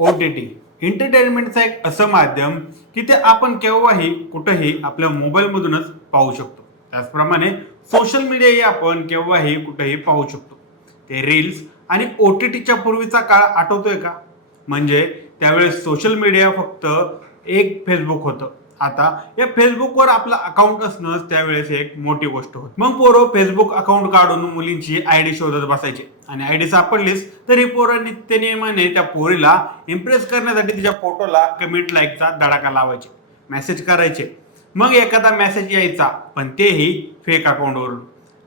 OTT एंटरटेनमेंटचा एक असं माध्यम की ते आपण केव्हाही कुठेही आपल्या मोबाईलमधूनच पाहू शकतो. त्याचप्रमाणे सोशल मीडियाही आपण केव्हाही कुठेही पाहू शकतो. ते रील्स आणि OTTच्या पूर्वीचा काळ आठवतोय का? म्हणजे त्यावेळेस सोशल मीडिया फक्त एक फेसबुक होतं. आता या फेसबुकवर आपलं अकाउंट असणं त्यावेळेस एक मोठी गोष्ट होती. मग पोरं फेसबुक अकाउंट काढून मुलींची आयडी शोधत बसायचे आणि आयडी सापडलीच तरी पोरं नित्यनेमाने त्या पोरीला इम्प्रेस करण्यासाठी तिच्या फोटोला कमेंट लाईकचा धडाका लावायचे, मेसेज करायचे. मग एखादा मेसेज यायचा, पण तेही फेक अकाउंटवरून.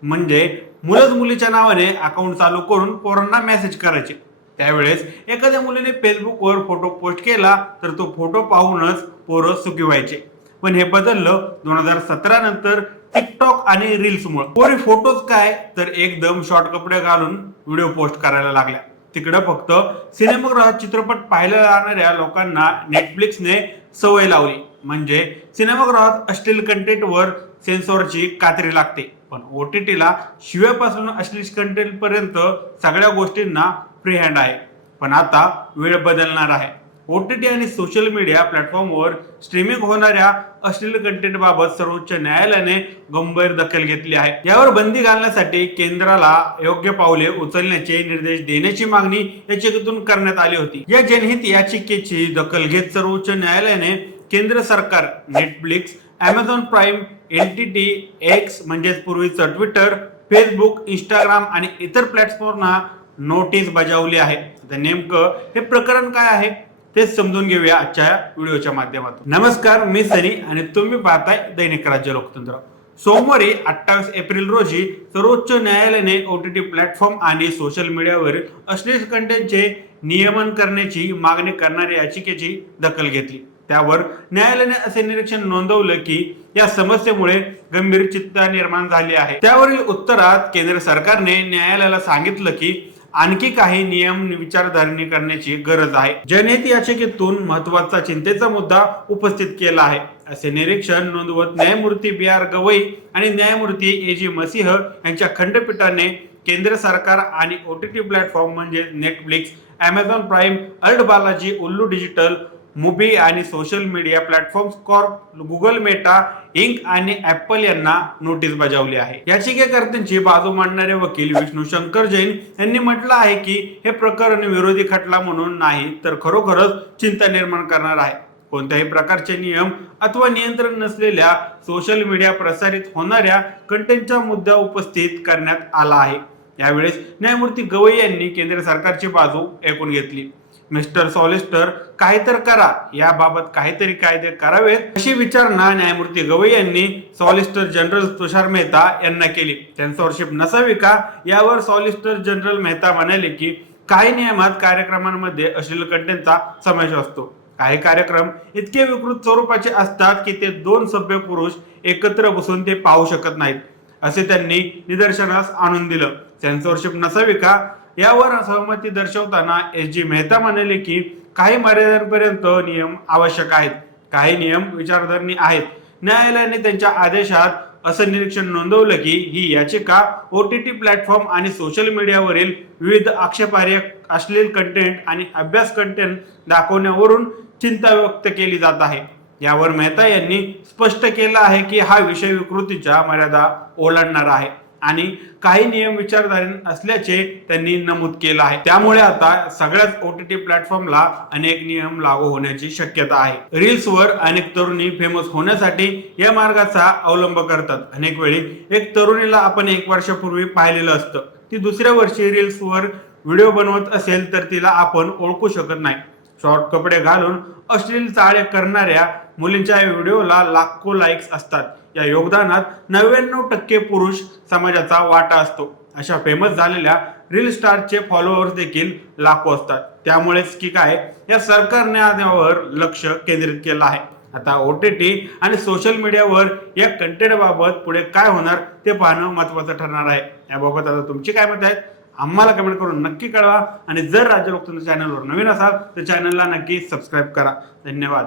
म्हणजे मुलंच मुलीच्या नावाने अकाउंट चालू करून पोरांना मेसेज करायचे. त्यावेळेस एखाद्या मुलीने फेसबुकवर फोटो पोस्ट केला तर तो फोटो पाहूनच पोरं सुखी व्हायचे. पण हे बदललं 2017 नंतर टिकटॉक आणि रील्समुळे. पोरी फोटोज काय तर एकदम शॉर्ट कपडे घालून व्हिडिओ पोस्ट करायला लागल्या. तिकडं फक्त सिनेमागृहात चित्रपट पाहायला जाणाऱ्या लोकांना नेटफ्लिक्सने सवय लावली. म्हणजे सिनेमागृहात अश्लील कंटेंटवर सेन्सॉरची कात्री लागते, पण OTTला शिव्यापासून अश्लील कंटेंट पर्यंत सगळ्या गोष्टींना फ्री हँड आहे. पण आता वेळ बदलणार आहे. OTT आणि सोशल मीडिया प्लॅटफॉर्मवर स्ट्रीमिंग होणाऱ्या अश्लील कंटेंट बाबत सर्वोच्च न्यायालयाने गंभीर दखल घेतली आहे. यावर बंदी घालण्यासाठी केंद्राला योग्य पावले उचलण्याचे निर्देश देण्याची मागणी याचिकेतून करण्यात आली होती. या जनहित याचिकेची दखल घेत सर्वोच्च न्यायालयाने केंद्र सरकार, Netflix, Amazon prime, NTT, X म्हणजेच पूर्वीचं ट्विटर, फेसबुक, इंस्टाग्राम आणि इतर प्लॅटफॉर्मना नोटीस बजावली आहे. तर नेमकं हे प्रकरण काय आहे तेच समजून घेऊया आजच्या व्हिडिओच्या माध्यमातून. नमस्कार, मी सनी आणि तुम्ही पाहताय दैनिक राज्य लोकतंत्र. सोमवारी 28 एप्रिल रोजी सर्वोच्च न्यायालयाने OTT प्लॅटफॉर्म आणि सोशल मीडियावर अश्लील कंटेंटचे नियमन करण्याची मागणी करणाऱ्या याचिकेची दखल घेतली. त्यावर न्यायालयाने असे निरीक्षण नोंदवलं की या समस्येमुळे गंभीर चिंता निर्माण झाली आहे. त्यावरील उत्तरात केंद्र सरकारने न्यायालयाला सांगितलं की आणखी काही नियम विचारधारणी करण्याची गरज आहे. जनहित याचिकेतून महत्वाचा चिंतेचा मुद्दा उपस्थित केला आहे, असे निरीक्षण नोंदवत न्यायमूर्ती BR गवई आणि न्यायमूर्ती AG मसीह यांच्या खंडपीठाने केंद्र सरकार आणि OTT प्लॅटफॉर्म म्हणजे नेटफ्लिक्स, अमेझॉन प्राईम, अर्ड बालाजी, उल्लू डिजिटल, मुबी आणि social media platforms corp, Google, Meta Inc आणि ऍपल यांना नोटीस बजावली आहे. याचिकेकर्त्यांची बाजू मांडणारे वकील विष्णू शंकर जैन यांनी म्हटलं आहे की हे प्रकरण विरोधी खटला म्हणून नाही तर खरोखरच चिंता निर्माण करणार आहे. कोणत्याही प्रकारचे नियम अथवा नियंत्रण नसलेल्या सोशल मीडिया प्रसारित होणाऱ्या कंटेंटचा मुद्दा उपस्थित करण्यात आला आहे. यावेळेस न्यायमूर्ती गवई यांनी केंद्र सरकारची बाजू ऐकून घेतली. मिस्टर सॉलिस्टर काहीतरी करा, याबाबत काहीतरी कायदे करावेत अशी विचारणा न्यायमूर्ती गवई यांनी सॉलिस्टर जनरल तुषार मेहता यांना केली. सेन्सॉरशिप नसावी का यावर सॉलिस्टर जनरल मेहता म्हणाले की काही नियमात कार्यक्रमांमध्ये अश्लील कंटेंटचा समावेश असतो. काही कार्यक्रम इतके विकृत स्वरूपाचे असतात की ते दोन सभ्य पुरुष एकत्र बसून ते पाहू शकत नाहीत, असे त्यांनी निदर्शनास आणून दिलं. सेन्सॉरशिप नसावी का यावर सहमती दर्शवताना SG मेहता म्हणाले की काही मर्यादांपर्यंत नियम आवश्यक आहेत, काही नियम विचारधारणी आहेत. न्यायालयाने त्यांच्या आदेशात असं निरीक्षण नोंदवलं की ही याचिका OTT प्लॅटफॉर्म आणि सोशल मीडियावरील विविध आक्षेपार्ह अश्लील कंटेंट आणि अभ्यास कंटेंट दाखवण्यावरून चिंता व्यक्त केली जात आहे. यावर मेहता यांनी स्पष्ट केलं आहे की हा विषय विकृतीच्या मर्यादा ओलांडणार आहे आणि काही नियम विचारधारीण असल्याचे त्यांनी नमूद केलं आहे. त्यामुळे आता सगळ्याच OTT प्लॅटफॉर्मला अनेक नियम लागू होण्याची शक्यता आहे. रील्सवर अनेक तरुणी फेमस होण्यासाठी या मार्गाचा अवलंब करतात. अनेक वेळी एक तरुणीला आपण 1 वर्षापूर्वी पाहिलेलं असतं, ती दुसऱ्या वर्षी रील्सवर व्हिडिओ बनवत असेल तर तिला आपण ओळखू शकत नाही. शॉर्ट कपडे घालून अश्लील चाळे करणाऱ्या मुलींच्या व्हिडिओला लाखो लाईक्स असतात. या योगदानात 99% पुरुष समाजाचा वाटा असतो. अशा फेमस झालेल्या रील स्टारचे फॉलोअर्स देखील लाखो असतात. त्यामुळेच की काय या सरकारने यावर लक्ष केंद्रित केलं आहे. आता OTT आणि सोशल मीडियावर या कंटेंट बाबत पुढे काय होणार ते पाहणं महत्वाचं ठरणार आहे. याबाबत आता तुमची काय मत आहेत आम्हाला कमेंट करून नक्की कळवा आणि जर राज्य लोकतंत्र चॅनलवर नवीन असाल तर चॅनलला नक्की सबस्क्राईब करा. धन्यवाद.